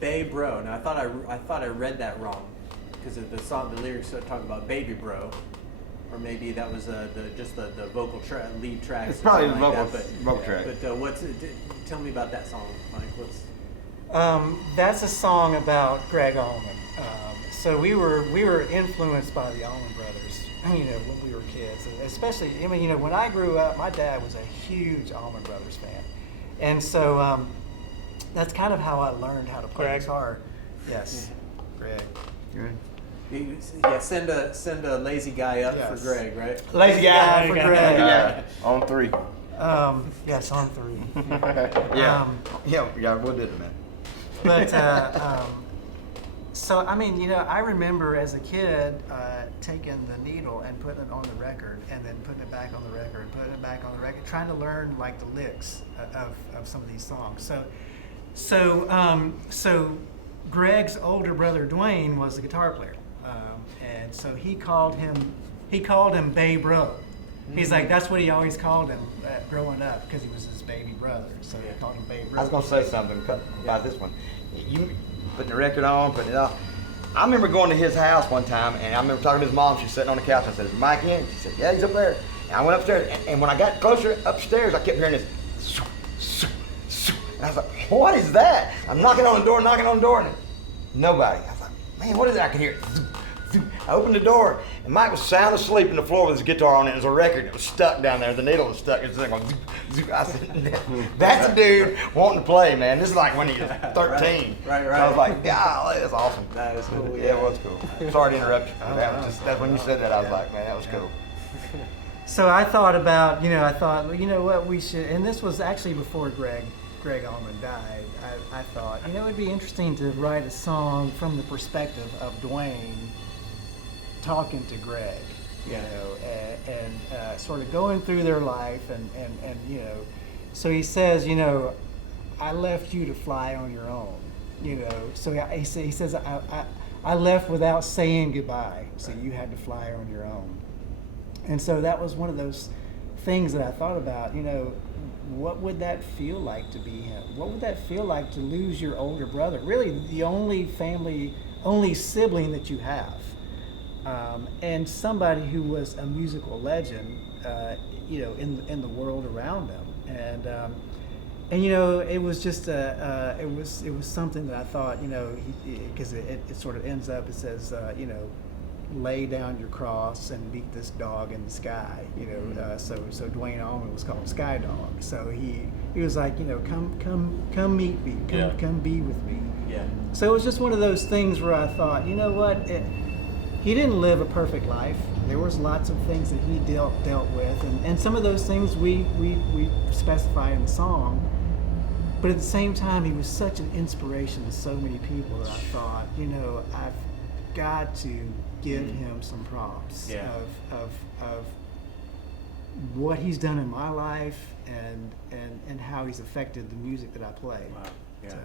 Bay Bro. Now I thought I read that wrong because the song, the lyrics talk about baby bro, or maybe that was just the vocal lead track. It's probably the vocal track. But tell me about that song, Mike. What's That's a song about Gregg Allman. So we were influenced by the Almman Brothers, when we were kids. Especially, when I grew up, my dad was a huge Almman Brothers fan, and so that's kind of how I learned how to play guitar. Yes, Gregg. Yeah, send a lazy guy up for Gregg, right? Lazy guy for Gregg. Yeah, on 3. Yes, on 3. Yeah, we'll do it, man. But so I remember as a kid taking the needle and putting it on the record, and then putting it back on the record, and putting it back on the record, trying to learn like the licks of some of these songs. So Gregg's older brother Duane was a guitar player, and so he called him Bay Bro. He's like, that's what he always called him growing up, because he was his baby brother. So he called him Bay Bro. I was going to say something about this one. You putting the record on, putting it off. I remember going to his house one time, and I remember talking to his mom. She was sitting on the couch. I said, "Is Mike in?" She said, "Yeah, he's up there." And I went upstairs, and when I got closer upstairs, I kept hearing this. And I was like, "What is that?" I'm knocking on the door, and nobody. I was like, "Man, what is that?" I could hear it. I opened the door, and Mike was sound asleep on the floor with his guitar on it. It was a record. It was stuck down there. The needle was stuck. It was going zoop, zoop. I said, "That's a dude wanting to play, man. This is like when he was 13." Right. So I was like, "Golly, that's awesome." That is cool. Yeah, it was cool. Sorry to interrupt you. That's when you said that. I was like, "Man, that was cool." So I thought about, what we should, and this was actually before Gregg Allman died. I thought, it'd be interesting to write a song from the perspective of Duane talking to Gregg, and sort of going through their life, and so he says, I left you to fly on your own, so he says, I left without saying goodbye, so you had to fly on your own. And so that was one of those things that I thought about, what would that feel like to be him? What would that feel like to lose your older brother? Really the only sibling that you have. And somebody who was a musical legend, in the world around them, and it was just it was something that I thought, because it sort of ends up, it says, lay down your cross and beat this dog in the sky, so Duane Allman was called Skydog. So he was like, come meet me, come be with me. Yeah. So it was just one of those things where I thought, he didn't live a perfect life. There was lots of things that he dealt with, and some of those things we specify in the song. But at the same time, he was such an inspiration to so many people that I thought, I've got to give him some props of what he's done in my life and how he's affected the music that I play. Wow. Yeah. So.